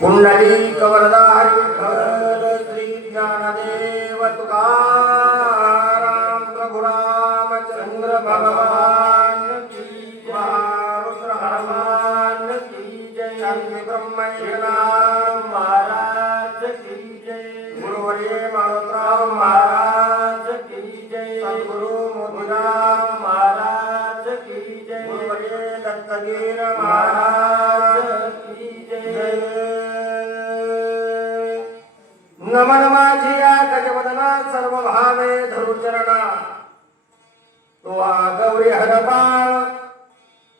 पुंडलिक वरदा विठ्ठल श्री ज्ञानदेव तुकाराम प्रभु रामचंद्र भगवान की जय। महारुद्र हनुमान की जय। शांति ब्रह्मैनाम महाराज की जय। गुरुवर्य मारुतराव महाराज की जय। सद्गुरु मोतीराम महाराज की जय। गुरुवर्य दत्तगिर महाराज की जय। नमन माझिया गजवदना सर्व भावे धरुचरणा तो गौरी हरपाळ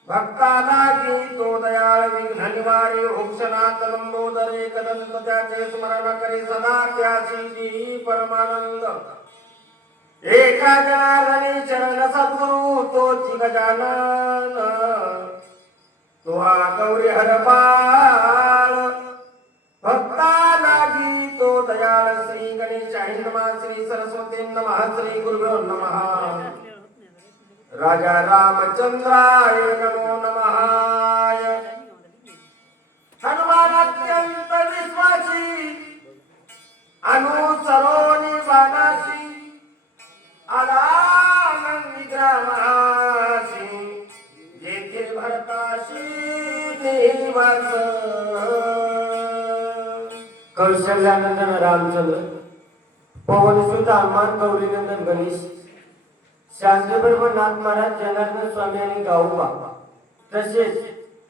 भक्ताला की तो दयाळ विघ्न निवारी भूषणात लंबोदरे कदंत त्याचे स्मरण करी सदा त्याची दी परमानंद एका जनार्दनी चरण सद्गुरु तोची गजानन तो गौरी हरपाळ भक्ताला की तो दयाळ श्री गणेश नमः श्री सरस्वती नमः श्री गुरुभ्यो नमः राजा रामचंद्राय नमो नमः। हनुमान अत्यंत विश्वासी अनुसरोनी बाणासी आला निग्रहासी जेथे भरताशी निवास कौशल्यानंदन रामचंद्र पवनसुत हनुमान गौरीनंदन गणेश शास्त्रीबरोबर नाथ महाराज जनार्दन स्वामी आणि गाऊबा तसेच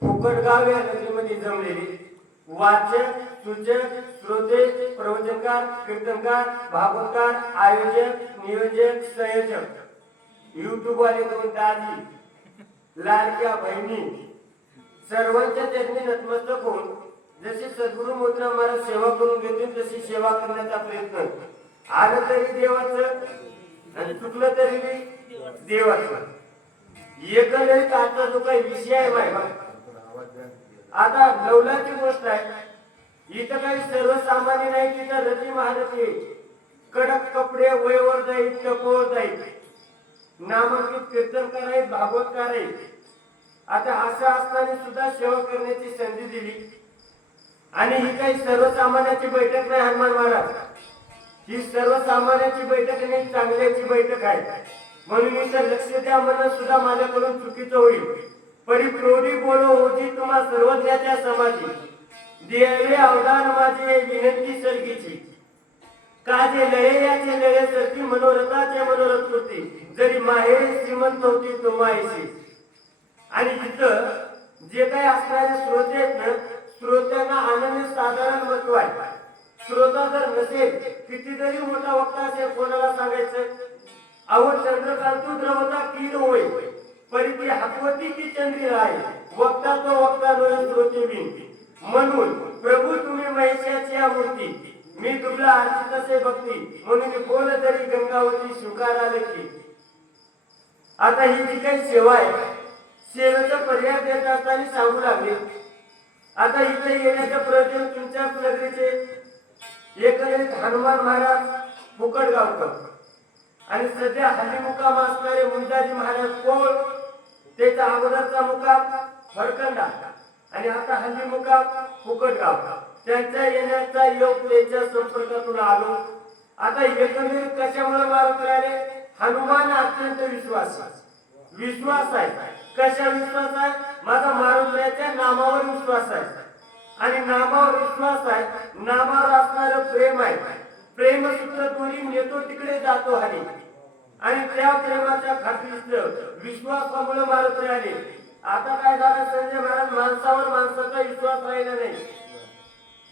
फुकटगाव या नगरीमध्ये जमलेले वाचक सूचक श्रोते प्रवचनकार कीर्तनकार भागवतकार आयोजक नियोजक संयोजक युट्यूब वाले दोन दाजी लाडक्या बहिणी सर्वांच्या चरणी नतमस्तक होऊन जसे सद्गुरु मोतीराम महाराज सेवा करून घेतील तशी सेवा करण्याचा प्रयत्न आलं तरी देवाचं आणि चुकलं तरी देवाचं एकंदरीत आता जो काही विषय आहे माहिती आता नवलाची गोष्ट आहे इथं काही सर्वसामान्य नाही तिथं रती महारथी कडक कपडे वयवर जाईल टपोर जाईल नामांकित कीर्तनकार आहेत भागवतकार आहेत आता असं असताना सुद्धा सेवा करण्याची संधी दिली आणि ही काही सर्वसामान्याची बैठक नाही हनुमान महाराज ही सर्वसामान्याची बैठक नाही चांगल्याची बैठक आहे म्हणून इथं लक्ष द्या म्हणून सुद्धा माझ्याकडून चुकीचं होईल परिप्रोढी बोलो होती तुम्हा सर्वज्ञाच्या समाधी देवे अवदान माझे विनंती सर्गीची काजे लये याचे लये सरती मनोरथाचे मनोरथ होते जरी माहेरी श्रीमंत होती तो मायशी आणि इथं जे काही असणारे श्रोते आहेत ना श्रोत्यांना अनन्य साधारण महत्व आहे श्रोता जर नसेल किती जरी मोठा वक्ता असेल कोणाला सांगायचं अहो चंद्रकांतू द्रवता कीर होय परिती हातवती की चंद्री राय वक्ता तो वक्ता नोय श्रोते बिन म्हणून प्रभू तुम्ही महिषाची मूर्ती मी तुला अर्चित असे भक्ती म्हणून बोल तरी गंगावती स्वीकारा लेखी आता ही जी काही सेवा आहे सेवेचा पर्याय देत असताना सांगू लागले आता इथे येण्याचं प्रयोजन तुमच्याच नगरीचे एकंदरीत हनुमान महाराज फुकटगावकर आणि सध्या हल्ली मुकाम असणारे मुंजाजी महाराज कोळ त्याचा अगोदरचा मुकाम फरकंडा आणि आता हल्ली मुकाम फुकटगाव त्यांच्या येण्याचा योग त्याच्या संपर्कातून आलो आता एकंदरीत कशामुळे मारत राहिले हनुमान अत्यंत विश्वास आहे कशा विश्वास आहे माझा मारुतीच्या नामावर विश्वास आहे आणि नामावर विश्वास आहे नामावर असणारं प्रेम आहे प्रेमसूत्र दोन्ही नेतो तिकडे जातो हरी आणि त्या प्रेमाच्या खात्रीत विश्वासामुळे मारत राहिले आता काय झालं संजय महाराज माणसावर माणसाचा विश्वास राहिला नाही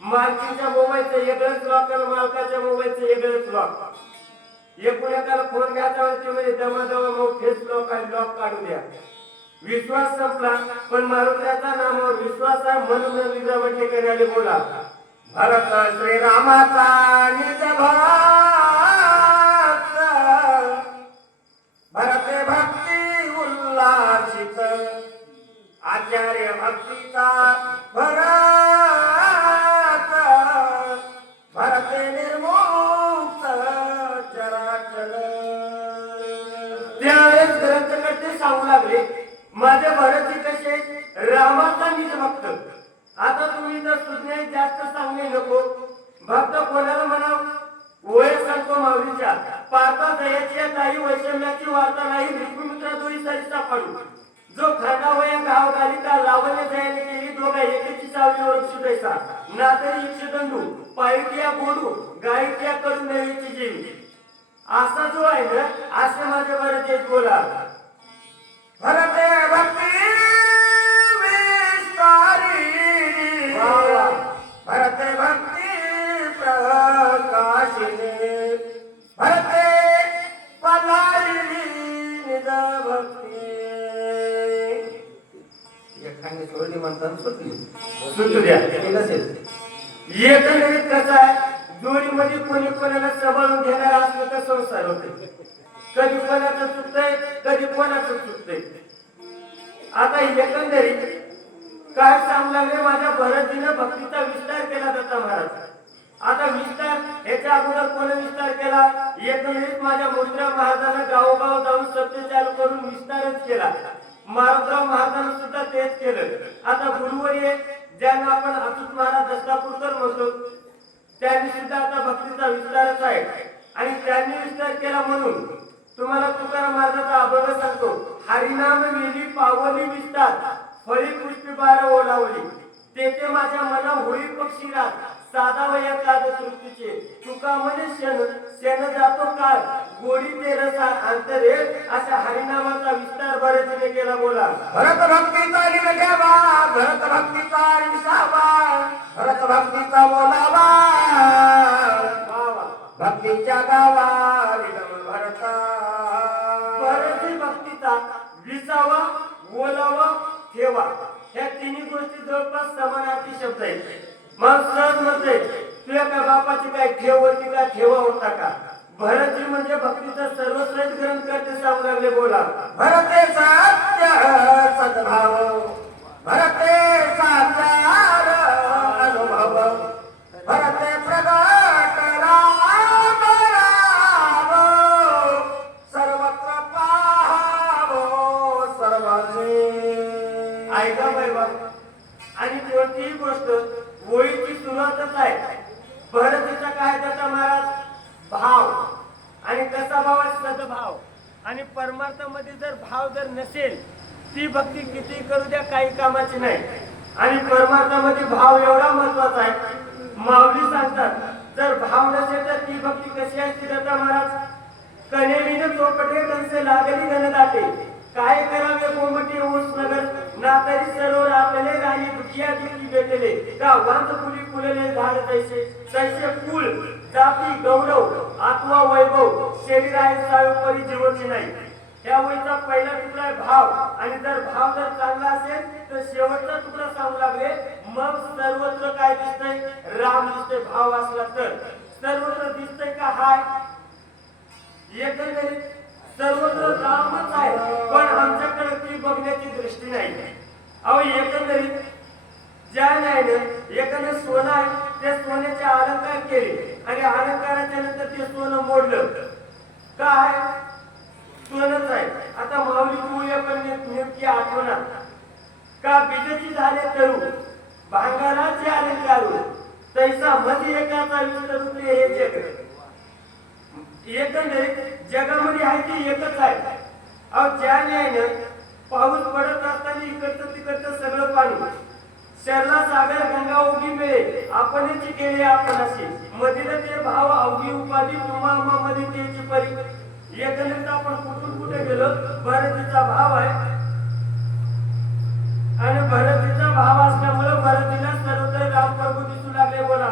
मालकीच्या मोबाईलचं वेगळंच लॉक आणि मालकाच्या मोबाईलचं वेगळंच लॉक एकाला फोन घ्यायचा म्हणजे दमादमा मग फेस लॉक आणि लॉक काढून द्या विश्वास संपला पण मारुतीच्या नामावर विश्वास आहे म्हणून विद्रावण ठिकाणी आले बोला भरत श्रीरामाचा निज भरते भक्ती उल्लासित आचार्य भक्तीचा भरत भरते निर्मुक्त चराचर त्यावेळेस ग्रंथकर्ते सांगू लागले माझे भरत कसे रामाचा निज भक्त आता तुम्ही तर सुज्ञात जास्त सांगणे नको. भक्त कोणाला म्हणाव वय सांगतो माऊलीच्या पार्था दयाची काही वैषम्याची वार्ता नाही ऋषिमित्रा दोरी सरी सापडू. जो खंडावय गाव घालिता लावण्य जयाने केली दोघा एकेची चावलीवर सुदैसा ना तरी इच्छे दंडू पायट्या गोडू गायत्या करून नवीची जेवी. असा जो आहे ना असे माझे बरं ते बोला. भरते भक्ती विस्तारी भरते भक्ती प्रकाशिनी भरते पलायिनी निज भक्ती. एखादी सोडली म्हणतात सुटू द्या. एकंदरीत कसं आहे जोडीमध्ये कोणी कोणाला सांभाळून घेणार असलं तर संसार होते. कधी कोणाचं चुकतंय कधी कोणाचं चुकतंय. आता एकंदरीत काय सांगू लागले माझ्या भरतीनं भक्तीचा विस्तार केला जाता महाराज. आता विस्तार ह्याच्या अगोदर कोणी विस्तार केला. एकंदरीत माझ्या मोठ्या महाराजानं गावोगाव जाऊन सत्य चालू करून विस्तारच केला. मारुतराव महाराजांनी सुद्धा तेच केलं. आता गुरुवर्य ज्यांना आपण अच्युत महाराज दत्तापूरकर म्हणतो त्यांनी सुद्धा आता भक्तीचा विस्तारच आहे आणि त्यांनी विस्तार केला म्हणून तुम्हाला तुकाराम महाराजाचा अभंग सांगतो. हरिनाम वेली पावली विस्तार फळी पुष्पी बार ओलावली तेथे माझ्या मना होळी पक्षी रात साधा वया काद तृप्तीचे तुका म्हणे शेण जातो काळ गोडी ते रसा अंतरे अशा हरिनामाचा विस्तार भरतीने केला. बोला. भरत भक्तीचा लीन घ्यावा भरत भक्तीचा विसावा भरत भक्तीचा बोलावा भक्तीच्या गावा भरता भरती भक्तीचा विसावा बोलावा ठेवा ह्या तिन्ही गोष्टी जवळपास समानार्थी शब्द आहेत. मग सहज म्हणते तुझ्या काय बापाची काय ठेव होती का ठेवा होता का. भरती म्हणजे भक्तीचा सर्वश्रेष्ठ ग्रंथ करते सांगू लागले. बोला. भरते सत्य सद्भाव भरते साचार अनुभव भरते प्रगट राम राम सर्वत्र पाहावो सर्वांचे. ऐका बाई बाबा आणि कोणतीही गोष्ट होळीची सुरुवातच आहे. भरतीचा काय त्याचा महाराज भाव आणि कसा भाव आहे सद्भाव आणि परमार्थामध्ये जर भाव जर नसेल ती भक्ती किती करू द्या काही कामाची नाही. आणि परमार्थामध्ये भाव एवढा महत्वाचा आहे. माऊली सांगतात जर भाव नसेल तर ती भक्ती कशी असते त्याचा महाराज. कनेलीने चोपटे कंसे लागली गणदाते काय करावे कोमटी ऊस नगर ना तरी सरोवर आपले राणी दुखिया दुखी भेटले का वांत फुली फुलले झाड तैसे तैसे फुल जाती गौरव आत्मा वैभव शरीर आहे साळोपरी जीवनची नाही. या वळीचा पहिला तुकडा आहे भाव आणि जर भाव जर चांगला असेल तर शेवटचा तुकडा सांगू लागले. मग सर्वत्र काय दिसतंय राम दिसतंय. भाव असला तर सर्वत्र दिसतंय का हाय एकंदरीत सर्वत्र रामच आहे पण आमच्याकडे ती बघण्याची दृष्टी नाही. अहो एकंदरीत ज्या नाही ना एखादं सोनं आहे त्या सोन्याचे अलंकार केले आणि अलंकाराच्या नंतर ते सोनं मोडलं काय सोनच आहे. आता माऊली मूल्य पण नेमकी आठवणार का बीजची झाले तरू भांगाराचे अलंकारू तैसा मध्ये एकाचा विस्तारू ते हे जग. एकंदरीत जगामध्ये आहे ते एकच आहे. अहो ज्या न्यायाने पाऊस पडत असताना इकडचं तिकडचं सगळं पाणी शरला सागर गंगा उगी मिळे आपणची केली आपण अशी मधील ते भाव अवघी उपाधी तुम्हा मध्ये त्याची परी. एकंदरीत आपण कुठून कुठे गेलो भरतीचा भाव आहे आणि भरतीचा भाव असल्यामुळे भरतीला सर्वत्र राम प्रभू दिसू लागले. बोला.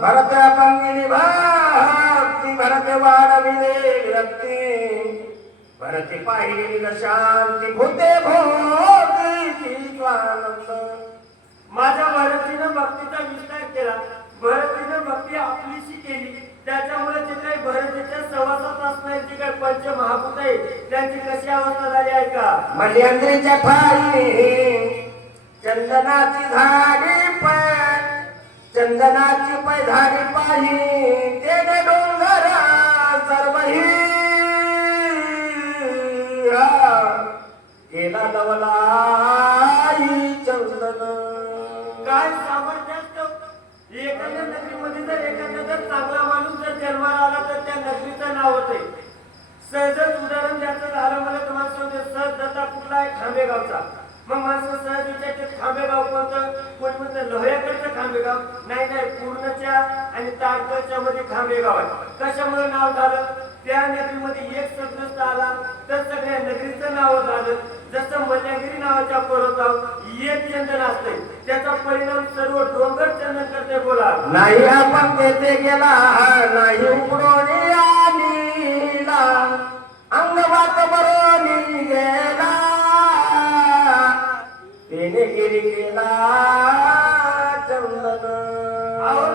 भरत पंगिनी भक्ती भरत वाढविले विरक्ती भरती पाहिली न शांती भूते भोगीची स्वानंद. माझ्या भरतीनं भक्तीचा विस्तार केला. भरतीनं भक्ती आपलीशी केली त्याच्यामुळे जे काही भरतीच्या सवासात असणारी जी काही पंचमहाभूत आहे त्यांची कशी अवस्था झाली आहे का. मल्यांद्रीच्या ठाई चंदनाची झाडी पण चंदनाची पैधारी पाही ते डोंगर सर्वही गेला लवलाई चंदन. काय सामर्थ्य असतं एखाद्या नगरीमध्ये जर एखादा जर चांगला माणूस जर जन्माला आला तर त्या नगरीचं नाव होते. सहजच उदाहरण द्यायचं झालं मला तुम्हाला सांगते. सहज दत्ता कुठला आहे? खांबेगावचा. मग माणसं सहज विचारते खांबेगाव कोणतं? कोण म्हणतं लोह्याकडचं खांबेगाव. नाही नाही, पूर्णच्या आणि तारकळच्या मध्ये खांबेगाव आहे. कशामुळे नाव झालं? त्या नगरीमध्ये एक सदस्य आला तर सगळ्या नगरीचं नाव झालं. जसं मल्ल्यागिरी नावाच्या पर्वतावर एक चंदन असते, त्याचा परिणाम सर्व डोंगर चंदन करते. बोला नाही आपण तेथे गेला, नाही उकडून आलीला, अंगवात बरोनी गेला, तेने गिरी गेला चंदन. अहो,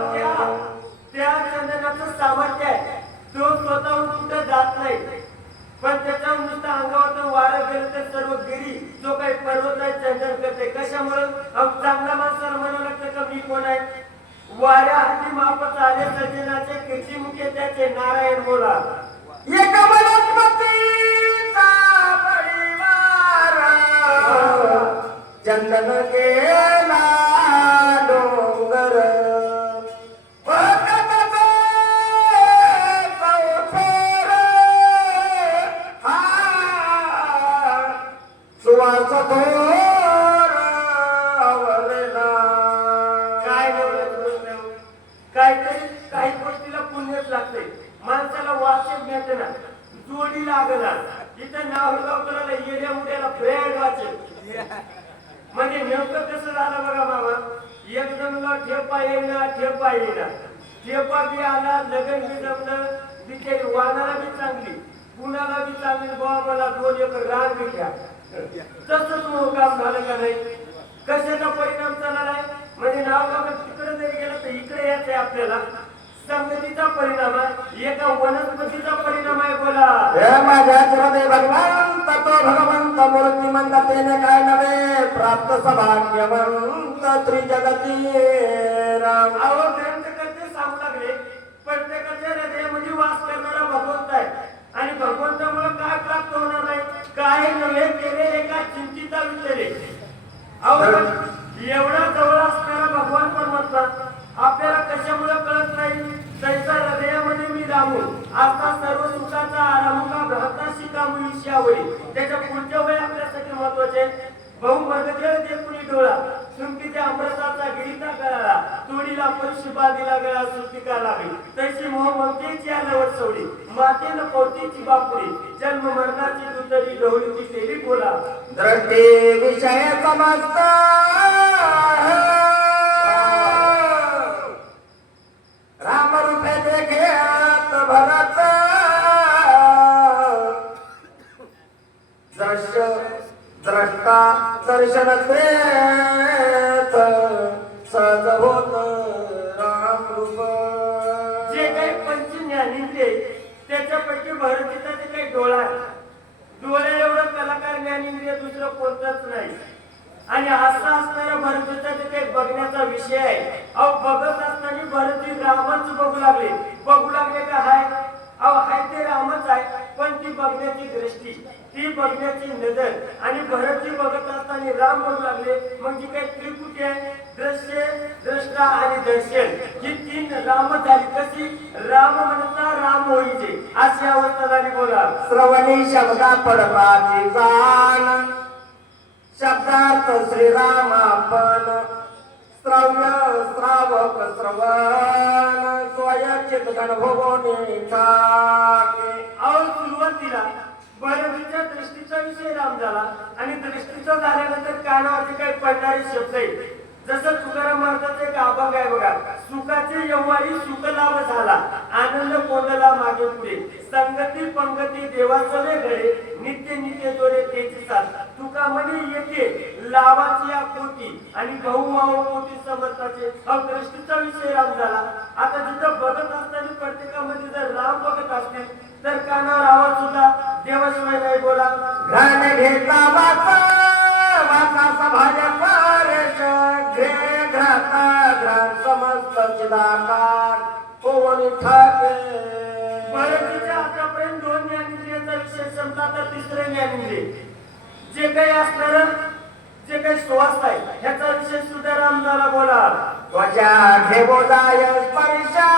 त्या चंदनाचं सामर्थ्य आहे. तो स्वतःहून कुठं जात नाही, पण त्याच्या नुसतं अंगावर वारं गेलं तर सर्व गिरी जो काही पर्वत आहे चंदन करते. कशामुळे? चांगला माणसाला म्हणावं लागतं का मी कोण आहे? वाऱ्या हाती मापत आले सज्जनाचे, कीर्तिमुखे त्याचे नारायण. बोला एक वनस्पतीचा परिवार, चंदन गेला डोंगर, सुवास थोर आवरला. काय काहीतरी काही गोष्टीला पुण्यच लागते. माणसाला वाचक मिळते ना, जोडी लागणार. इथं नाव करायला येड्या मुड्याला ब्रँड वाचेल. म्हणजे नेमकं कसं झालं बघा बाबा. एकदम ठेपा येईना ठेपा बी आला, लगन बी जमलं, बिचारी वाणाला बी चांगली, कुणाला बी चांगली. बाबा मला 2 एकर रान बी घ्या. तसंच काम झालं का नाही? कशाचा परिणाम झाला? म्हणजे नाव तिकडे जरी गेलं तर इकडे यायचंय आपल्याला. संगतीचा परिणाम आहे, एका वनस्पतीचा परिणाम आहे. बोला हे माझ्या हृदय भगवंत, तो भगवंत मूर्तिमंत, तेने काय नव्हे प्राप्त सौभाग्यवंत त्रिजगती राम. अहो, ग्रंथकर्ते सांगू लागले प्रत्येकाच्या हृदयामध्ये वास करणारा भगवंत आहे. आणि भगवंतामुळे काय प्राप्त होणार नाही? काय नव्हे केले एका चिंतिता विचारे. अहो, एवढा जवळ असणारा भगवान परमात्मा आपल्याला कशामुळे कळत नाही? तैसा हृदयामध्ये मी रामू, आता सर्व सुखाचा आरामुका भ्राताशी कामू ईशावरी. त्याच्या पुढच्या वेळ आपल्यासाठी महत्वाचे. बहु मर्गदेव देखुनी डोळा, सुंकीच्या अमृताचा गिरीचा गळाला, तोडीला परिशी बादीला गळा सुंतिका लागली. तैशी मोह ममतेची आल्यावर सोडी, मातेनं पोतीची बापुडी, जन्म मरणाची दुतरी ढवळीची तेली. बोला दृष्टी विषय समस्त राम रूपे देखेत भरत, दृश्य द्रष्टा दर्शन देत सहज होत राम रूप. जे काही पंच ज्ञानींचे त्याच्यापैकी भरतीचा जे काही डोळा आहे, डोळे एवढं कलाकार ज्ञानेंद्रिय दुसरं कोणतंच नाही. आणि असा असणारा भरतीचा जे काही बघण्याचा विषय आहे. अहो, बघत असताना भरती रामच बघू लागले का हाय? अहो, हाय ते रामच आहे, पण ती बघण्याची दृष्टी, ती बघण्याची नजर. आणि भरती बघत असताना राम बघू लागले. मग जी काही त्रिपुटी आहे, दृश्य, दृष्टा आणि दर्शन, ही 3 राम झाली. कशी? राम म्हणता राम होईचे, अशी अवस्था झाली. बोला श्रवणी शब्दा पडपाची जाण, शब्दार्थ श्रीरामापण, श्रव्य श्रावक श्रवण, स्वयंचित गणभोगोनी ठाके. अहो, सुरुवातीला भरतीच्या दृष्टीचा विषय राम झाला. आणि दृष्टीचा झाल्यानंतर कानावरचे काही पडणारे शब्द आहेत. जसं तुकाराम महाराजांचा एक अभंग आहे बघा. सुखाचे यौवारी सुख लाभ झाला, आनंद कोंडला मागे पुढे, संगती पंगती देवासवे घडे, नित्य नित्य जोडे तेची साथ. तुका म्हणे येते लावाची या पोटी, आणि बहुवाव पोटी समर्थाचे. दृष्टीचा विषय राम झाला. आता जिथं बघत असताना प्रत्येकामध्ये जर राम बघत असतील तर कानावर आवाज सुद्धा देवाशिवाय नाही. बोला घाण घेता वाचा वाचा सभाया पारेश, घे घाता घाण समस्त चिदाकार कोणी ठाके. भरतीच्या आतापर्यंत 2 ज्ञानेंद्रियांचा विषय संपला, तर 3रं ज्ञानेंद्रिय जे काही असणार जे काही सुवास आहे ह्याचा विषय सुद्धा रामदाला बोला. त्वचा घेबोदाय स्पर्शाची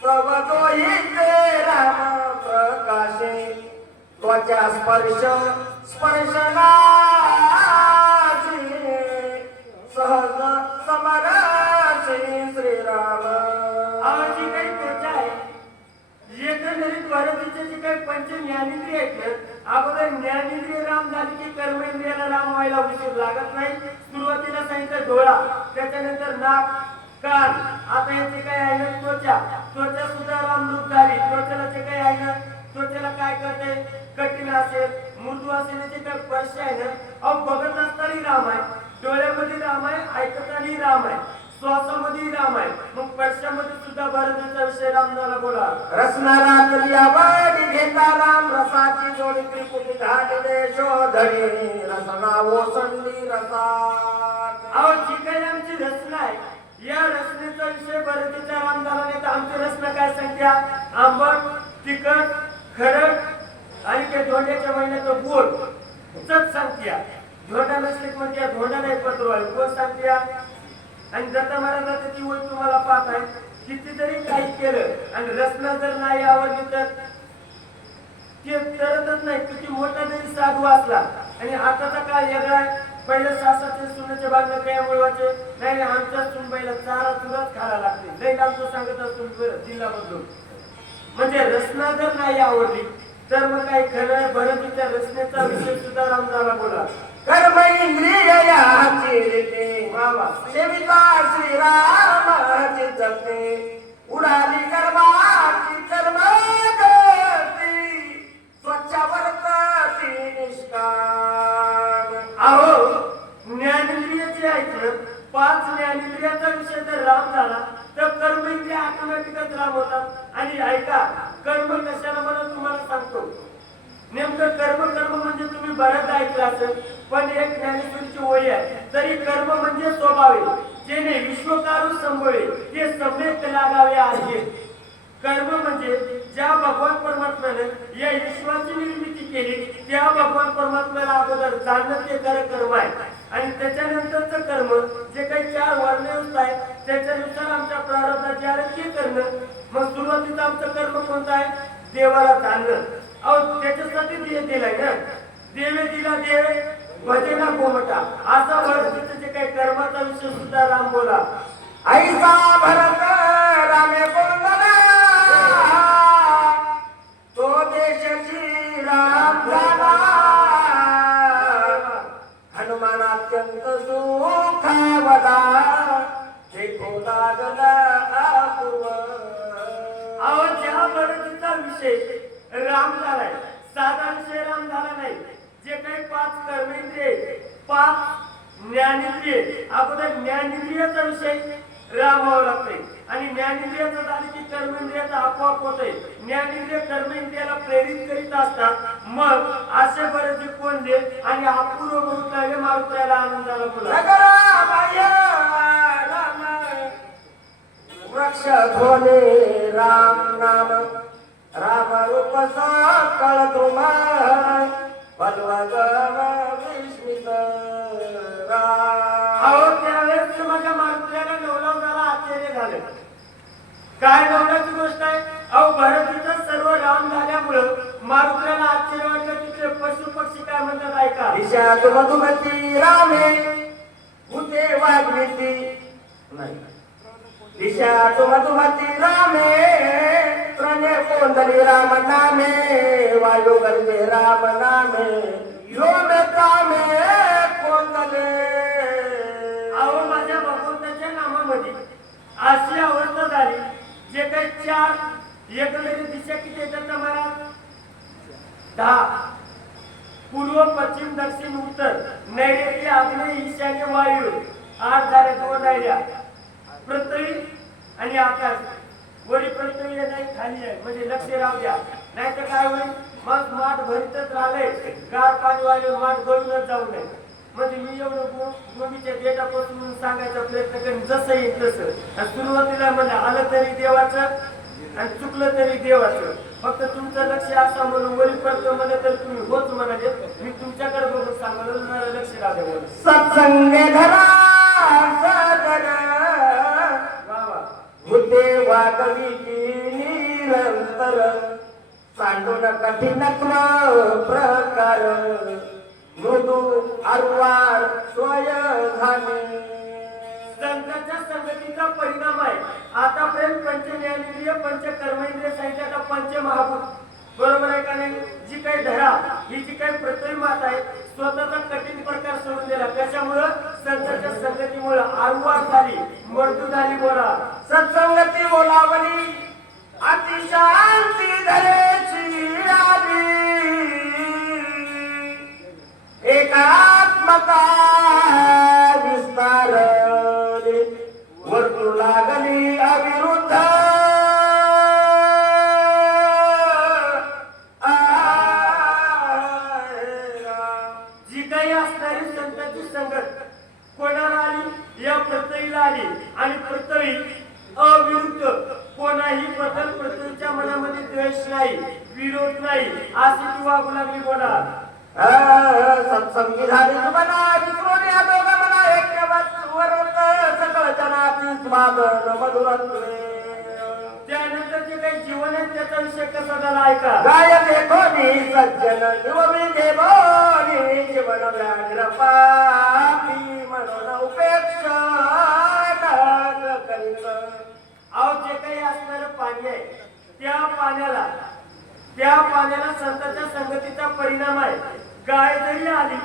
तव तोहिते राम प्रकाशे त्वचा स्पर्शनाची सहज समराची श्रीराम. आवाजी काही त्वचा आहे एकंदरीत भारतीचे जे काही पंच ज्ञानेंद्रिय आहेत ना, अगोदर ज्ञानेंद्रिय राम झाली की कर्मेंद्रियाला राम व्हायला उशीर लागत नाही. सुरुवातीला सांगितलं डोळा, त्याच्यानंतर नाक, कान, आता याचे काय आहे ना त्वचा. त्वचा सुद्धा राम रूप झाली. त्वचेला जे काही आहे ना, त्वचेला काय करते, कठीण असेल मृदू असेल याचे काय स्पर्श आहे ना, अहो बघत असताना राम आहे, डोळ्यामध्ये राम आहे, ऐकताना राम आहे, श्वासामध्ये राम आहे, मग स्पर्शामध्ये सुद्धा भारताचा विषय रामदाला बोला. रसनाला तुझी आवड घेता राम रसाची जोडी त्रिपुटी धाडले शोधणे रसना ओसंडी रसात. अहो जी काही आमची रचना आहे या रचनेचा विषय भारतीच्या रामदाला नाही तर आमची रचना काय सांगत्या, आंबट, तिखट, खरड आणि ते धोंड्याच्या महिन्याचं गोड चट सांगत्या. धोंडा नसले म्हणजे धोंडा नाही पत्रवाळी गोड सांगत्या. आणि दत्ता महाराजांची ती ओळ तुम्हाला पाहत आहे, किती जरी काही केलं आणि रचना जर नाही आवडली तर ते तरतच नाही. किती मोठा जरी साधू असला आणि आताचा काळ वेगळा आहे. पहिलं सासाचे सुनेचे भांडण काय मिळवायचे नाही, आमच्या सुनबाईला चारा चुराच खायला लागते. लई आमचं सांगत असतो जिल्हा बदलून. म्हणजे रचना जर नाही आवडली तर मग काही खरं भरतीच्या रचनेचा विषय सुद्धा रामदाला बोला. कर्म इंद्रिय याची रीते बाबा सेविता श्रीरामाची जपते उडाली कर्माची कर्म गती स्वच्छ वर्तती निष्काम. अहो ज्ञानेंद्रियाचे आहेत ना, 5 ज्ञानेंद्रियाचा विषय जर राम झाला तर कर्म इंद्रिय ऑटोमॅटिकच राम होतात. आणि ऐका, कर्म कशाला मला तुम्हाला सांगतो. नेमकं कर्म म्हणजे तुम्ही बऱ्याच ऐकलं असेल, पण एक ज्ञानेश्वरीची ओळी आहे, तरी कर्म म्हणजे स्वभावे जेणे विश्वकारू संभवे ते सम्यक लागावे आहे. कर्म म्हणजे ज्या भगवान परमात्म्याने या विश्वाची निर्मिती केली त्या भगवान परमात्म्याला अगोदर जाणणं ते खरं कर्म आहे. आणि त्याच्यानंतरचं कर्म जे काही 4 वर्णयुक्त आहे त्याच्यानुसार आमच्या प्रारब्धात जे आहे ते करणं. मग सुरुवातीचं आमचं कर्म कोणतं आहे, देवाला जाणणं. अहो त्याच्यासाठी देव दिलाय ना, देवे दिला देव भजना गोमटा असा भारतीचं जे काही कर्माचा विषय सुद्धा राम बोला. ऐसा भरत रामे बोलला तो देशची राम झाला हनुमान अत्यंत सुखावला देखो लागला अपूर्व. अहो ज्या भारतीचा विषय राम झालाय, साधा विषय राम झाला नाही. जे काही 5 कर्मेंद्रिय 5 ज्ञानेंद्रिय, अगोदर ज्ञानेंद्रियाचा विषय रामावा लागतोय आणि ज्ञानेंद्रियाचा झाले की कर्मेंद्रियाचा आपोआप होतोय. ज्ञानेंद्रिय कर्मेंद्रियाला प्रेरित करीत असतात. मग असे बरेच कोण दे आणि अपूर्व बहुतांश मारुत्राला आनंदाला बोला. वृक्ष धोने राम नाम राम रूप सकळ तुमा बलवगम विस्मित राम. अहो त्यावेळेस माझ्या मारुत्राला नवलावणाला आश्चर्य झालं. काय नवलाची गोष्ट आहे, अहो भारतीचं सर्व राम झाल्यामुळं मारुत्राला आश्चर्य वाटलं. तिथे पशु पक्षी काय म्हणतात ऐका. दिशा मधुमती रामे भूते वाग्मिती नाही दिशा मधुमती रामे प्रणय कोंदली राम नामे वायू गंजे राम नामे योम कामे कोंदले. अहो माझ्या भगवंताच्या नामामध्ये अशी अवस्था झाली, जे काही 4 एकंदरीत दिशा किती येतात मला 10. पूर्व पश्चिम दक्षिण उत्तर नैऋत्य आग्नेय ईशान्य वायू 8 झाले. 2 राहिल्या, पृथ्वी आणि आकाश. वरी पृथ्वी नाही खाली आहे म्हणजे लक्ष राहू द्या, नाही तर काय होईल मग माठ भरीतच राहिले, गार पाणी वाले माठ गळूनच जाऊ नये. म्हणजे मी एवढं गोमीच्या डेटापासून सांगायचा प्रयत्न करेन जसं येईल तसं. सुरुवातीला म्हणजे आलं तरी देवाचं आणि चुकलं तरी देवाचं. फक्त तुमचं लक्ष असं म्हणून वरी पडतो म्हणे तर तुम्ही होच म्हणाले. मी तुमच्याकडे बघून सांगणार मला लक्ष लागेल म्हणून. सत्संग धरा सदर वा वा. होते वागवी निरंतर सांडून कठीणत्व प्रकार मृदू आरवार स्वय झाले. संतांच्या संगतीचा परिणाम आहे. आतापर्यंत पंच ज्ञानेंद्रिय पंच कर्मेंद्रिय सांगितलं, आता पंच महाभूत. बरोबर आहे का नाही? जी काही धरा ही जी काही पृथ्वी माता आहे स्वतःचा कठीण प्रकार सोडून दिला. कशामुळं? संतांच्या संगतीमुळं आरवार झाली, मृत्यू झाली. बोला सत्संगती बोलावली अतिशांती धरेची आली एकात्मता विस्तारली वर्तू लागली अविरुद्ध जी काही असणारी संतांची संगत कोणाला आली? या पृथ्वीला आली. आणि पृथ्वी अविरुद्ध कोणाही बदल पृथ्वीच्या मनामध्ये द्वेष नाही, विरोध नाही, अशी ती वागू लागली. बोला सत्संगी झाली म्हणा विसरून या दोघं म्हणा ऐक्यवत वरत सकळ जनातीच मादन मधुरत्वे. त्यानंतर जे काही जीवन आहे त्याचा विषय कसा झाला ऐका. गायते कोणी सज्जन युवमी देवनी जीवन व्याघ्र पापी म्हणून उपेक्षा न करीत. अहो जे काही असणारं पाणी आहे त्या पाण्याला संतांच्या संगतीचा परिणाम आहे. गाय जरी आली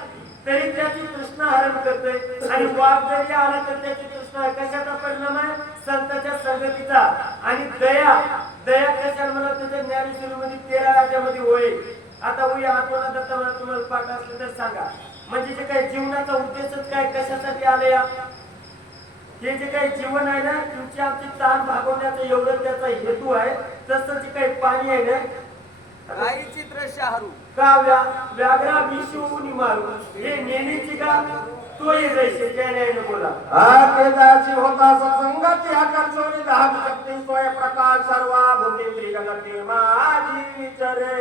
तरी त्याची तृष्णा हरण करते आणि वाघ जरी आला तर त्याची तृष्णा. कशाचा परिणाम आहे? संतांच्या संगतीचा. आणि दया कशाला म्हणा? त्याच्या ज्ञानेश्वरीमध्ये 13 राज्यामध्ये होय. आता होई आठवणा दत्ता मला तुम्हाला पाठ असलं तर सांगा. म्हणजे जे काही जीवनाचा उद्देशच काय, कशासाठी आले या? हे जे काही जीवन आहे ना, तुमची आमची ताण भागवण्याचं एवढं त्याचा हेतू आहे. तसं जे काही पाणी आहे ना, गाईची त्रस्या हरू का व्याघ्रा विषूनी मारू हे नेहमीची का तोही जैसे त्याने बोला. तेजाची होता सत्संगती आकर्षणी दहा शक्ती स्वय प्रकाश सर्वा भूती त्रिजगती माझी विचरे.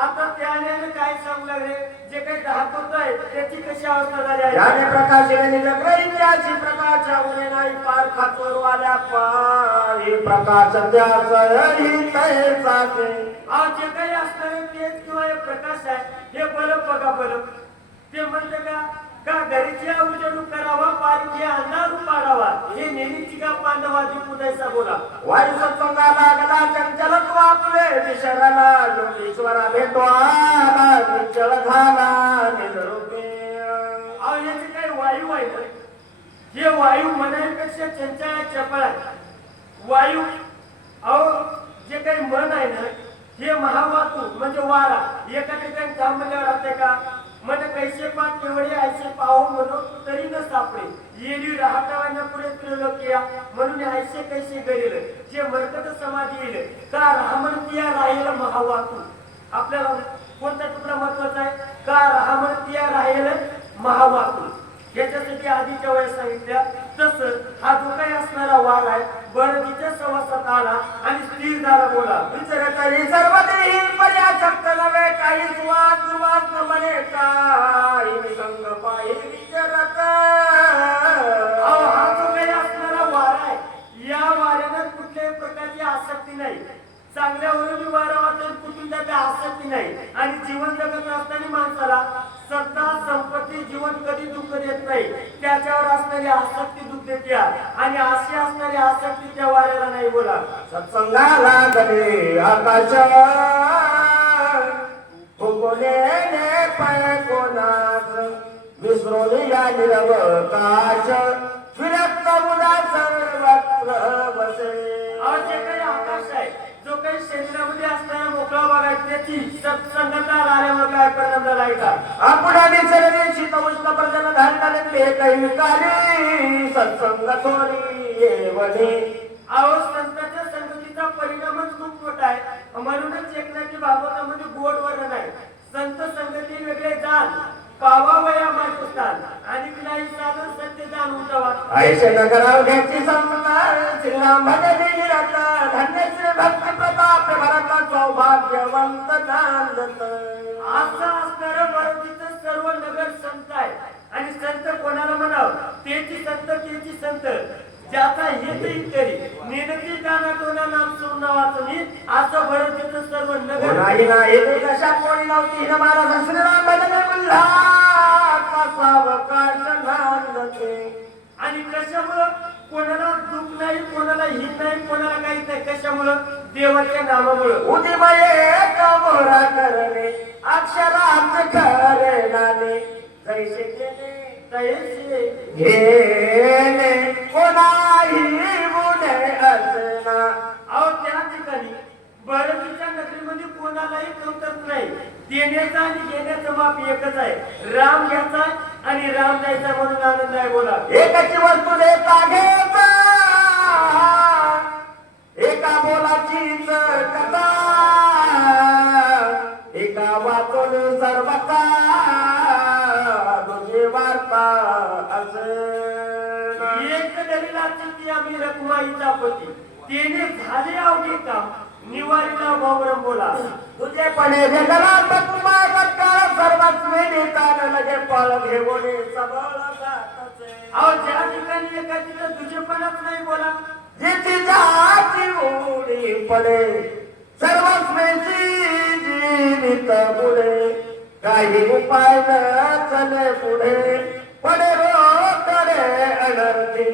आता त्याने काय सांगू लागले? जे काही धात होत आहे त्याची कशी अवस्था झाली आहे? याने प्रकाशिले निजग्रहित्याची प्रकाश उणे नाही पार खाचोर वाल्या पारी प्रकाश त्याचही तैसाचे. जे काही असणारे तेज किंवा हे प्रकाश आहे हे बलब बघा बलब. ते म्हणते का घरीची उजेडू करावा पारीची अंधारू पाडावा. हे नेहमीची का पांडवादी पुजायचा बोला. वायू सत्संगाला गदा चंचलत्व आपले विशरला योगेश्वरा भेटो आला निश्चळ झाला निजरूपी. अहो हे जे काही वायू आहे ना, हे वायू मनापेक्षा चंचल आहे, चपळ आहे. वायू अहो जे काही मन आहे ना हे महावातू म्हणजे वारा. एका ठिकाणी थांबल्यावर राहते का? मन कैसे पाठ एवढे ऐसे पाहू म्हणून तरी न सापडे. येली राहतावांना पुढे त्रिलोकिया म्हणून ऐसे कैसे गरेल. जे मरकत समाधी येईल का राहमनतिया राहील महावातू. आपल्याला कोणता तुकडा महत्वाचा आहे? का राहमनतिया राहील महावातू. याच्यासाठी आधीच्या वेळेस सांगितल्या तसं हा जो काही असणारा वाघ आहे बरतीच्या सहवासात आला आणि स्थिर झाला. बोला विचारतरी सर्व देही पर्याशक्त नव्हे काही स्वाद दुर्वाद न म्हणे काही निसंग पायी विचारत. हा जो काही असणारा वारा आहे या वाऱ्यानं कुठल्याही प्रकारची आसक्ती नाही. चांगल्या वरून वारा वाटत कुठून त्याची आसक्ती नाही. आणि जीवन जगत असताना माणसाला सत्ता संपत्ती जीवन कधी दुःख देत नाही. त्याच्यावर असणारी आसक्ती दुःख देते आणि अशी असणारी आसक्ती त्या वाऱ्याला नाही. बोला सत्संगाला गले आकाश फुगोले पाय कोणाच विसरून या निरवकाश विरक्त मुदा सर्वत्र बसे. जे काही आकाश आहे जो काही शरीरामध्ये असणारा मोकळा भाग आहे त्याची सत्संगता आल्यामुळे काय परिणाम झाला आहे का? आपण दिसले शीतउष्ण प्रजन धारणाले काही विकारी सत्संग थोडी येवणे. अहो संतांच्या संगतीचा परिणामच खूप मोठा आहे. म्हणूनच एकनाथी भागवतामध्ये गोड वर्णन आहे. संत संगती वेगळे जाण पावावया माझे स्थान आणि नाही साधन सत्य जाण उठवा. ऐसे नगराव घ्यायची संसार श्रीराम भजनी रत धन्य श्री भक्ती प्रताप भर नाही नाही तू कशा कोणी नव्हती हिनं मला श्रीराम भजन म्हणला अवकाश नांदते. आणि कशामुळं कोणाला दुःख नाही, कोणाला हित नाही, कोणाला काहीच नाही. कशामुळं? देवाच्या नामामुळं. उदिमये कमोरा करणे अक्षरात खरे नाणे जैसे केले तैसे घेणे कोणाही मुने असना. अहो त्या ठिकाणी बरतीच्या नगरीमध्ये कोणालाही कमतरता नाही. देण्याचं आणि घेण्याचं माप एकच आहे. राम घ्यायचा आणि राम द्यायचा म्हणून आनंद आहे. बोला. एकाची वस्तू देता घेता एका बोलाचीच कथा एका वाचून सर्वता तुझी वार्ता असना. एक दलिलाची ती आम्ही रखुमाईचा पती. त्याने झाले अवघे काम निवारीला भावरम. बोला. तुझे पणे जगला तत्मा सत्कार सर्वच वेदितान लगे पळ घेऊन सबळ जातसे. अहो ज्या ठिकाणी एका तिथं तुझेपणच नाही. बोला. जिची जाती उडी पडे सर्वच जीवित पुढे काही उपाय न चले पुढे पडे रोकडे अनर्थी.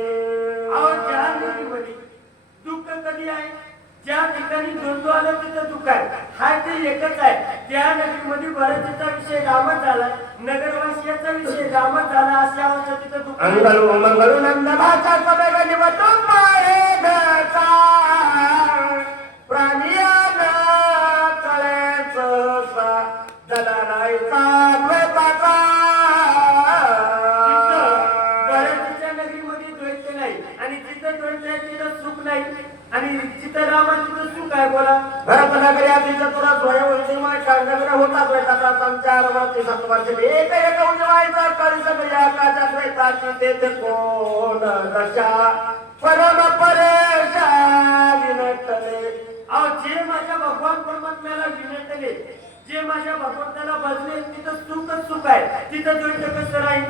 अहो ज्या नदीमध्ये दुःख कधी आहे? ज्या ठिकाणी द्वंद्व आलं तिथं दुःख आहे. हा ते एकच आहे. त्या नदीमध्ये भरतीचा विषय रामच झाला, नगरवासियाचा विषय रामच झाला. अशा अवस्था तिथं दुःख आहे. अंगलू मंगलू नंदनाचा समेग निवटून पाहे घचा प्राणियान कळेच सा जलानाईचा द्वैताचा. भरतीच्या नगरीमध्ये द्वैत नाही आणि जिथं द्वैत आहे तिथं सुख नाही आणि जिथं राम आहे तिथं सुख आहे. बोला. भरत नगरी आधीच्या तुला स्वयंवृत्तीमय कांडग्र होता द्वैताचा संचार वरती सत्वर्ष एक एक उजवायचा करी सगळी आकाशात द्वैताची तेथे कोण दशा परम परेशा विनटले. अहो जे माझ्या भगवान परमात्म्याला विनंतले, जे माझ्या भगवंताला भजले तिथं सुखच सुख आहे. तिथं द्वैत कसं राहील?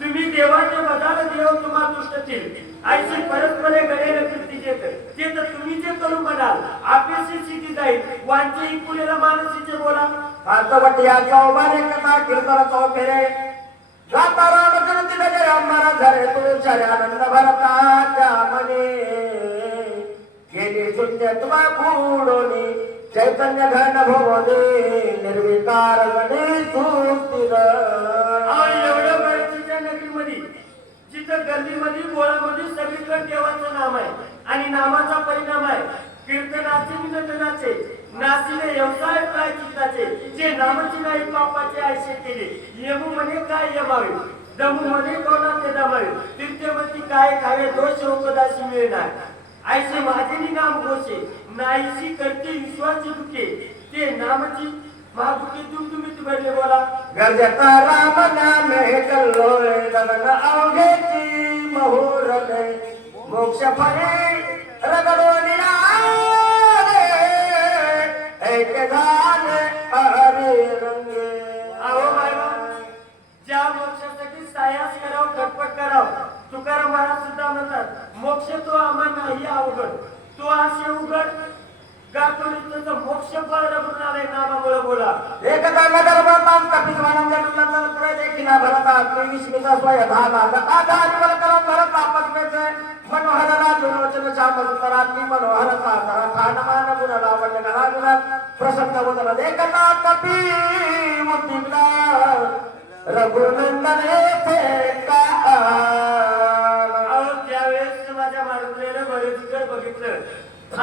तुम्ही देवाचे बजाल देव तुम्हा तुष्टतील ऐशी परस्परे गडेल कीर्ती जेत. ते तर तुम्ही जे करू म्हणाल आपल्याशी सिद्धी जाईल. वांचे पुलेला मानसीचे. बोला. पार्थवटी या चौबारे कथा कीर्तन चौफेरे गाता राम कीर्ती लगे अंबरा झरे तू आनंद भरताच्या मने गेली शून्यत्व बुडोनी चैतन्य घन भोवने निर्विकार गणे सुस्थिर. अहो एवढं बरतीच्या नगरीमध्ये जिथं गल्लीमध्ये बोळामध्ये सगळीकडे देवाचं नाम आहे आणि नामाचा परिणाम आहे. कीर्तनाचे विनंतनाचे नासीने व्यवसाय काय चित्ताचे जे नामाची नाही पापाचे आयशे केले. येमू म्हणे काय यमावे दमू म्हणे कोणाचे दमावे तीर्थवती काय खावे दोष उपदाशी मिळणार. आयसे माझे नाम घोषे नाहीशी करते विश्वाची दुखे ते नामाची महादुखी तुम्ही भरले. बोला. गरजेचा राम नाम हे कल्लोळ गगन अवघेची मुहूर्त मोक्ष फळे रगडो निराळे एक झाले हरे रंगे. अहो बाबा ज्या मोक्षासाठी सायास करावं खटपट करावं तुकाराम महाराज सुद्धा म्हणतात मोक्ष तो आम्हाला नाही अवघड. तो असे उघड गातोडीचं मोक्ष फळ रघुन आलंय नामामुळे. बोला. एकदा नगर ब्रह्मांड कपिल वाणंद लग्न पुढे देखील भरता विष्णूचा स्वय धागा गता निवल करम भरत आपसमेचे मनोहर राजोचन श्याम सुंदराती मनोहर सादर ठाण मान गुण लावण्य गणागुण प्रसन्न वदन देखता कपी मुक्तिला रघुनंदन येथे का. अहो त्यावेळेस माझ्या मारुतीला बरेच बघितलं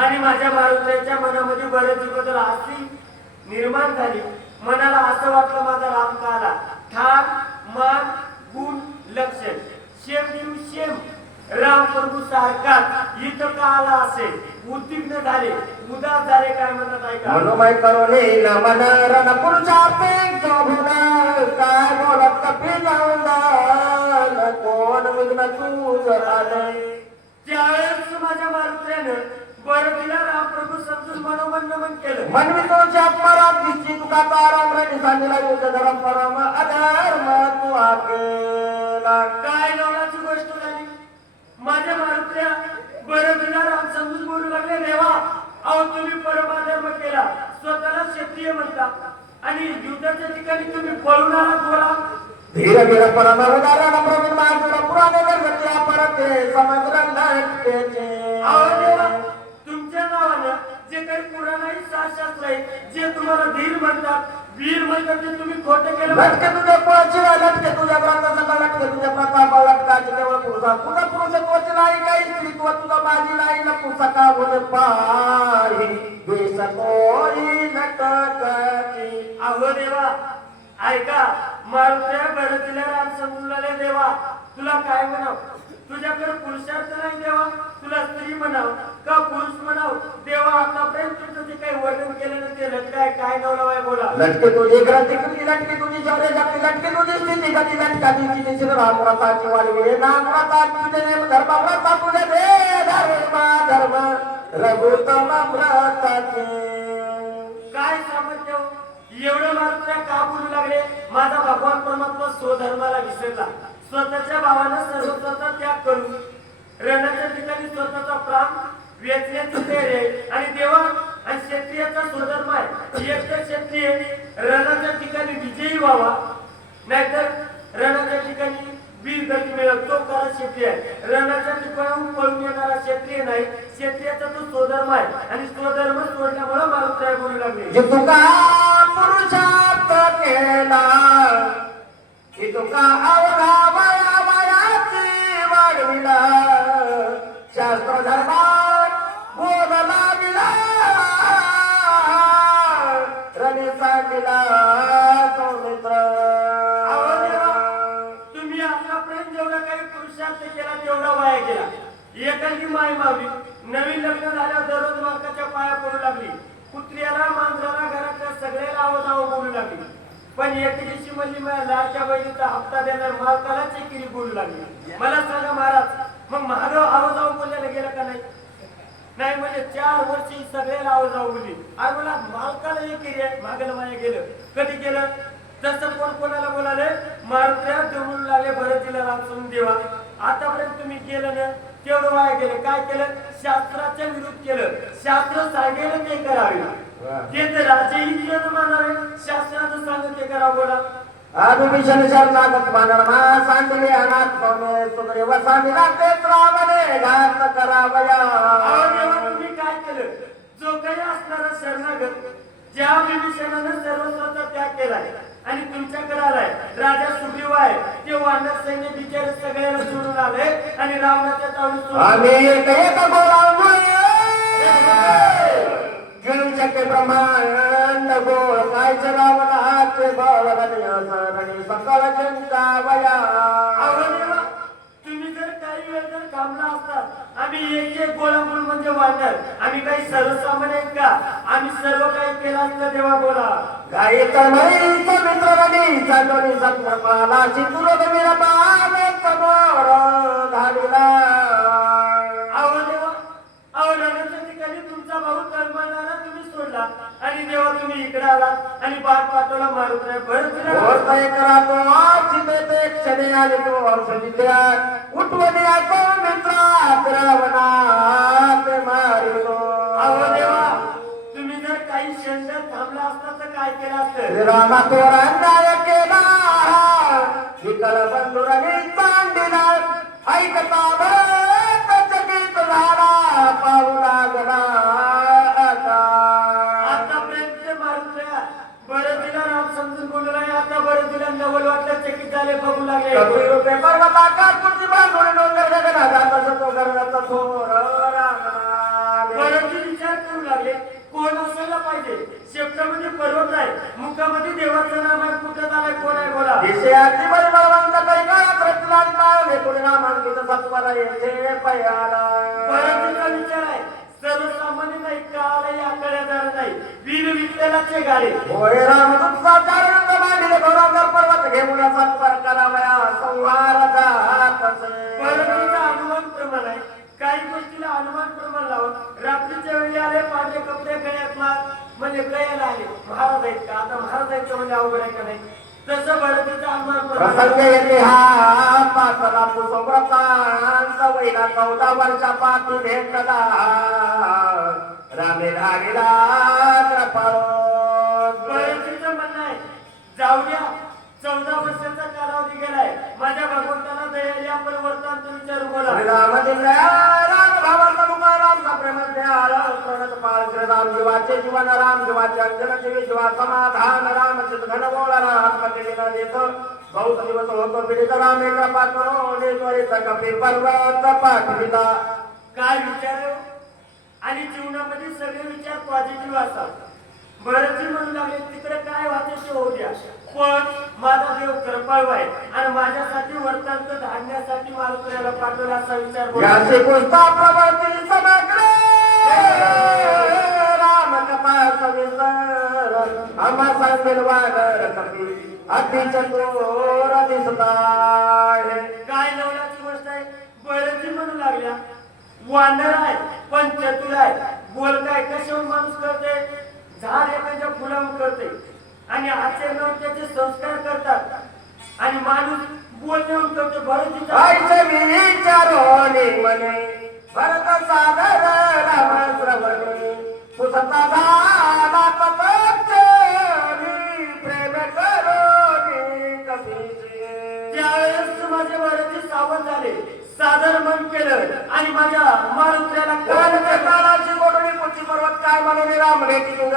आणि माझ्या मारुतीच्या मनामध्ये बरेच बदल अशी निर्माण झाली. मनाला असं वाटलं माझा राम का आला. ठाण मान गुण लक्षण शेम देऊ शेम राम प्रभू सारखा इथं का आला असेल. उद्विग्न झाले उदास झाले. काय म्हणतात ऐका. मनोमय करोने नमन रण पुरुषा पेक शोभून काय बोलत कपिल कोण विघ्न तुझ आले. त्यावेळेस माझ्या मारुतीनं बरं तिला राम प्रभू समजून मनोमन नमन केलं. मनवी तुझ्या पराम दिसती तुका ताराम रणी सांगितला युद्ध धरम परम अधर्म तू आकेला. काय नवलाची गोष्ट झाली. माझ्या मारुत्या बरं तिला राम समजून बोलू लागले देवा अहो तुम्ही परमाधर्म केला स्वतःला क्षत्रिय म्हणता आणि युद्धाच्या ठिकाणी तुम्ही पळून आलात बोला. धीर धीर परम उदाहरण प्रवीण माझ्या पुराणे गणपती परते समुद्र लटकेचे. अहो देवा, तुमच्या नावानं जे काही पुराण आहे शास्त्र आहे जे तुम्हाला धीर म्हणतात वीर म्हणतात ते तुम्ही खोटं केलं. लटके तुझ्या कुळाची नाही, लटके तुझ्या व्रताचा, लटके तुझ्या प्रतापा, लटकाची केवळ पुरुषा. तुझा पुरुषत्वाची नाही काही स्त्रीत्व, तुझा माझी नाही न पुसका बोल पाही देश तोरी लटकती. अहो देवा, ऐका, मारुत्या भरतीला राम समजून देवा, तुला काय म्हणाव? तुझ्याकडे पुरुषार्थ नाही देवा, तुला स्त्री म्हणाव का पुरुष म्हणाव? देवा, आतापर्यंत तुझं जे काही वर्णन केलं ना ते लटकाय काय नवलावाय बोला. लटके तुझी ग्रंथी तुझी, लटके तुझी शौर्य शक्ती, लटके तुझी स्थिती गती, लटकाची तिची श्रीरामव्रताची वाळवी, नामव्रता तुझे नेम धर्म, व्रता तुझे दे धर्म रघुतम व्रताचे. काय सामर्थ्य हो? एवढं मारुत्या का बोलू लागले? माझा भगवान परमात्मा स्वधर्माला विसरला, स्वतःच्या भावानं सर्वस्वाचा त्याग करून रणाच्या ठिकाणी स्वतःचा प्राण वेचण्याची तयारी आहे. आणि देवा, आणि क्षत्रियाचा स्वधर्म आहे एक तर क्षत्रिय रणाच्या ठिकाणी विजयी व्हावा, नाहीतर रणाच्या ठिकाणी वीर गती मिळव, तो खरा क्षत्रिय आहे. रणाच्या ठिकाणी पळून येणारा क्षत्रिय नाही. क्षत्रियाचा तो स्वधर्म आहे आणि स्वधर्म सोडल्यामुळे मारुत्या बोलू लागले. जे तुका पुरुषार्थ केला, जे तुका अवघा वयाची वाढविला, शास्त्र धर्मात बोधला दिला, रणे सांगिला सौमित्र. अहो देवा, तुम्ही आतापर्यंत जेवढा काही पुरुषार्थ केला तेवढा वाया गेला. एखादी माय मावली नवीन लग्न झाल्यावर दररोज मालकाच्या पाया पडू लागली, कुत्र्याला मांजराला घरातल्या सगळ्याला आवाजावं बोलू लागली. पण एक दिवशी म्हणजे माझ्या लाडच्या बहिणीचा हप्ता देणार मालकाला चेकिरी बोलू लागली. मला सांगा महाराज, मग महादेव आवाजावं बोलायला गेलं का नाही? नाही म्हणजे 4 वर्षी सगळ्याला आवाजावं बोलली. अरे मला मालकाला एकेरी आहे, मागलं माया गेलं. कधी गेलं? तसं कोण कोणाला बोलाले? मारुत्या जमून लागले भरतीला राम समजून देवा. आतापर्यंत तुम्ही केलं ना तेवढं वाया गेलं. काय केलं? शास्त्राच्या विरुद्ध केलं. शास्त्र सांगेल ते करावे, जे तर राजेही मानावे, शास्त्राचं सांगत ते करावं बोला. अभिभीषण शरणागत मानरमा सांडले अनाथ पावने सुग्रीव सांगितला तेच रावणे घात करावया. अहो देवा, तुम्ही काय केलं? जो काही असणारा शरणागत ज्या विभीषणानं सर्वस्वाचा त्याग केलाय आणि तुमच्याकडे आलाय, राजा सुग्रीव आहे, ते वानर सैन्य बिचारे सगळ्याला सोडून आले आणि रावणाच्या तावडीत आम्ही एक गोळा घेऊ शके ब्रह्मांड गोळ काय रावण हाते बळ रणी सकळ चिंतावया. अहो देवा, तुम्ही जर काही वेळ जर थांबला असतात, आम्ही एक गोळा मूल म्हणजे वानर, आम्ही काही सर्वसामान्य आहेत का? आम्ही सर्व काही केलं असतं देवा बोला. गाई तळमळीचा मित्र रणी चांदोनी संक्रमाला सिंधुरोग मिरपाने समोर धाडीला. अहो देवा, अहो रणाच्या ठिकाणी तुमचा भाऊ तळमळणारा तुम्ही सोडला आणि देवा तुम्ही इकडे आलात आणि बाग पाठवला मारुत नाही होत करा तो आशिते ते क्षणे आले तो औषधी द्या उठवणे तो मित्र रावणात मारिलो. अहो देवा, तुम्ही जर काही क्षण जर थांबला असता तर काय केलं असतं? रामा तो अन्याय केला विकल बंधुराने चांदिला ऐकता चकित झाला पाहू लागला. आतापर्यंत मारुत्या बरं दिला राम समजून बोलू नाही, आता बरं दिला नवल वाटलं चकित झाले बघू लागले. कबीर रुपये पर्वता कापूरची बांधून डोंगर गगना जाता तो गगनाचा थोर बरंच विचार करू लागले कोण असायला पाहिजे. शेपटामध्ये पर्वत आहे, मुखामध्ये देवाचं नाम आहे, कुठं आलाय कोण आहे बोला. दिसे आधी बळी बळवंत काही काळात रचला पावले पुढे नामांकित सत्वरा येथे पयाला. बरंच विचार आहे, सर्वसामान्य नाही, काळही आकड्यादार नाही, वीर विठ्ठलाचे गाडे. होय रामदूतचा चारंग मांडले घोरावर पर्वत घेऊन सत्वर करावया संहार जातसे. परंतुचा अनुमान प्रमाण आहे, काही गोष्टीला अनुमान प्रमाण लावून रात्रीच्या वेळी आले, पांढरे कपडे गळ्यात म्हणजे गळ्याला आले. महाराज आहेत का? आता महाराज आहेत म्हणजे अवघड आहे का नाही? तसं बरतीचा अनुमान प्रसंग येते हा पाचला पुसव्रतांचा वैला 14 वर्षापाठी भेटला रामे धारिला कृपाळून. बळीचं म्हणणं आहे जाऊ द्या 14 वर्षाचा कालावधी गेलाय माझ्या भगवंताला दयाली आपण वर्तमान विचारू बोला श्रीराम दिल्या राम भावाचा मुका रामचा प्रेम द्याळ प्रणत पाळ श्रीराम जीवाचे जीवन राम जीवाचे अंजन जीवी जीवा समाधान राम चित घन बोळा आत्मके दिन देत बहुत दिवस होतो पीडित राम कृपा करो त्वरित कपी पर्वत पाठविता. काय विचार आहे? आणि जीवनामध्ये सगळे विचार पॉझिटिव्ह असतात बरेचसे म्हणू लागले तिकडे काय व्हायचं ते होऊ द्या पण माझा देव कृपाळू आहे आणि माझ्यासाठी वर्तन धाडण्यासाठी मारुतीला पाठवला असा विचार बोला. याचे पुष्पा प्रवर्ती समग्र राम कथा सविस्तर आम्हा सांगेल वानर कपी अति चतुर दिसताय. काय नवलाची गोष्ट आहे बरेचसे म्हणू लागल्या वानर आहे पण चतुर आहे बोल काय कशावर माणूस करते झाड एखाद्या फुलावर करते आणि आचरणावर त्याचे संस्कार करतात आणि माणूस बोलण्यावर करते बरेच आईचे विचारोनी मने भरत सागर राम श्रवणी सुसता झाला तपच्चरी प्रेम करोनी कपीचे. त्यावेळेस माझे बरेच सावध झाले सादर मन केलं आणि माझ्या मारुत्र्याला कालच्या काळाची गोडणी पुढची पर्वत काय म्हणून रामने तिंग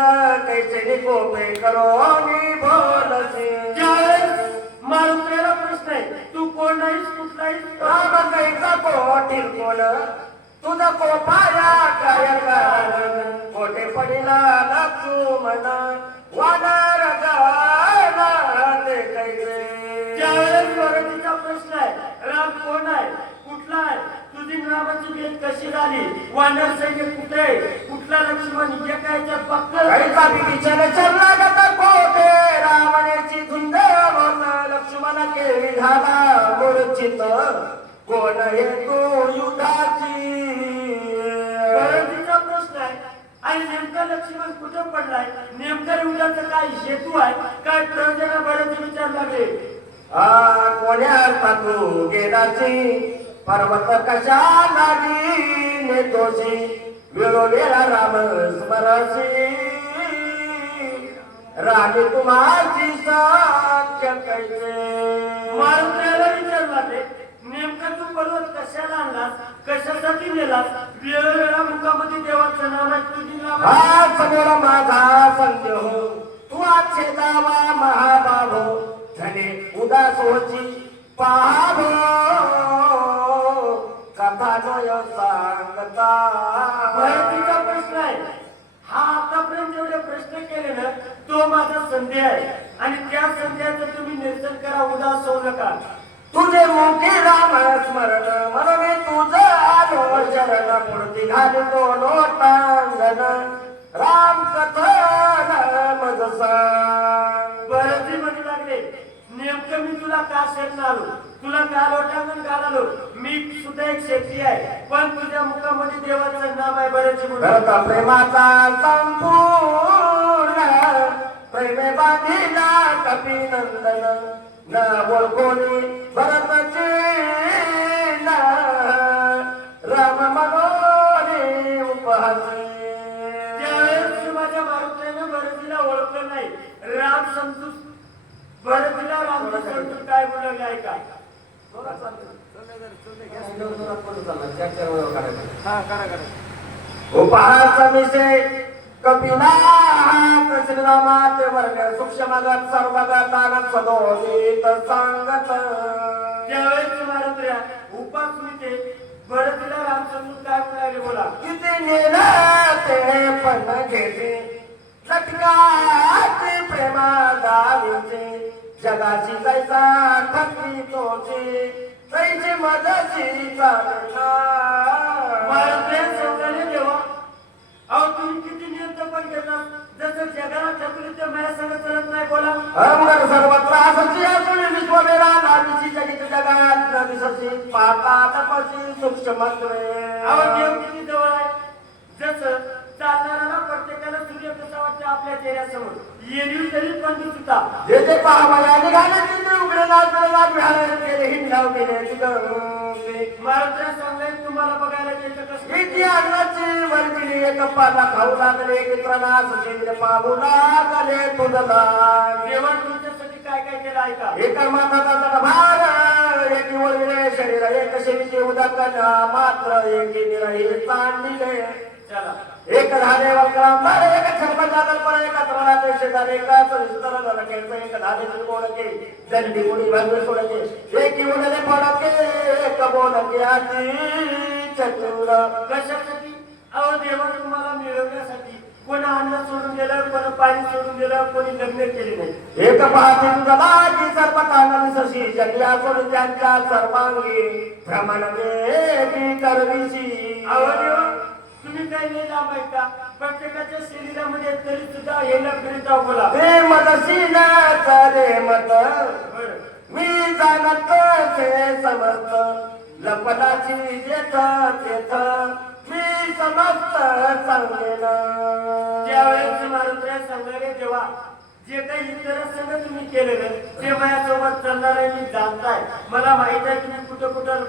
कैसे निकोपे करोनी बोलसे. त्यावेळेस मारुत्र्याला प्रश्न आहे तू कोण नाहीस कुठलाहीस राम कैसा कोटी कोण तुझा कोपाया काय कारण कोठे पडिला लक्ष्मण वानर गाना ते कैसे. त्यावेळेस बरेचचा प्रश्न आहे राम कोण आहे कुठला आहे तुझी रामाची भेट कशी झाली वानर सैन्य कुठे आहे कुठला लक्ष्मण हे काय कैसा विचार चरला गत कोठे रावणाची धुंद बोल लक्ष्मण केली झाला मूर्छित कोण हे तू युद्धाची. बरेचचा प्रश्न आहे आणि नेमका लक्ष्मण कुठे पडलाय नेमका युद्धाचा काय हेतू आहे काय प्रयोजन बरेच विचार लागले. कोण्या तू गेलाची पर्वत कशा लागी नेतोशी वेळोवेळा राम स्मरसी राणी तुम्हाची साक्ष कैसे. मारुतीला विचार लागले नेमका तू पर्वत कशाला आणलास कशासाठी नेलास वेळोवेळा मुखामध्ये देवाचं नाव आहे तुझी नाव हा समोर माझा संदेह हो तू आजचे दावा महाबाबो धने उदास होची पाहावो कथा नय सांगता. मारुतीचा प्रश्न आहे हा आतापर्यंत जेवढे प्रश्न केले ना तो माझा संदेह आहे आणि त्या संदेहाचं तुम्ही निरसन करा उदास होऊ नका. तुझे मुखी राम स्मरण म्हणून तुझं आलो शरण मूर्ती घालतो लोटांगण राम कथन मज सांग. बरेचसे म्हणू लागले नेमकं मी तुला का शरण आलो तुला का लोटांगण घालालो मी सुद्धा एक शेती आहे पण तुझ्या मुखामध्ये देवाचं नाव आहे बरेचसे भरत प्रेमाचा संपूर्ण प्रेमे बांधिला कपी नंदन न ओळखोनी भरतची राम मनोनी उपहासी. त्यावेळेस माझ्या मारुतीने भरतीला ओळखलं नाही राम समजू भरतीला रामचं समजून काय बोलले आहे का उपहास विषय कपिला श्रीरामाचे वर्ग सूक्ष्मगत सर्वगत आनंद सदोदित सांगत. त्यावेळेस मारुत्र्या उपासनीचे भरतीला राम समजून काय बोलायले बोला. किती नेलं ते पण घेते लटकाची प्रेमा दावीचे जगाची कैसा ठकली तोची कैची मदची चालना. मारुत्र्या समजायला देवा अहो तुम्ही किती नियंत्रण पण घेतात जसं जगाला ठकली तर माझ्या सगळं चलत नाही बोला. अमर सर्वत्र असची असून विश्वमेरा नावीची जगित जगात न दिसची पाता तपशी सूक्ष्मत्वे. अहो देव किती जवळ आहे जसं चालणाऱ्याला प्रत्येकाला सूर्य कसा वाटतं आपल्या चेहऱ्यासमोर येणीव तरी पण दिसता जे जे पाहावया निघाले तिथे उघडे नाच मिळाले गेले हिंडाव गेले तिथं महाराज सांगले तुम्हाला बघायला यायचं कसं इति अन्नाची वर्गिणी एक पाला खाऊ लागले मित्रांना सचिंद्र पाहू लागले तुझला देवा तुमच्यासाठी काय काय केलं ऐका एक माताचा भार एक वळविले शरीर एक शेवीचे उदाकन मात्र एक निरही चांदिले चला एक झाले वक्राम एक छप्पन जागल पर एक त्रोणाचे शेजारी एक सुरिस्तर गलकेचं एक झाले बोडके दंडी उडी भगवे सोडके एक उडले पडके एक बोडके आती चतुर कशासाठी अहो देवा तुम्हाला मिळवण्यासाठी कोण अन्न सोडून दिलं कोण पाणी सोडून दिलं कोणी लग्न केले नाही एक पाहते तुझा लागी सर्व कानन सशी जगल्या सोडून त्यांच्या सर्वांगी भ्रमण वेगी करविशी अहो देवा तुम्ही काय नाही लांबायचा प्रत्येकाच्या शरीरामध्ये तरी सुद्धा हे लग्न जाऊ बोला ते मदशीला चले मत बरं मी जाणत ते समर्थ लपटाची जेथ तेथ मी समस्त सांगेन ज्यावेळेस महाराज सांगणारे जेव्हा जे काही इतर संघ तुम्ही केलेलं ते माझ्यासोबत चालणार आहे मी जाणताय मला माहित आहे तुम्ही कुठं कुठं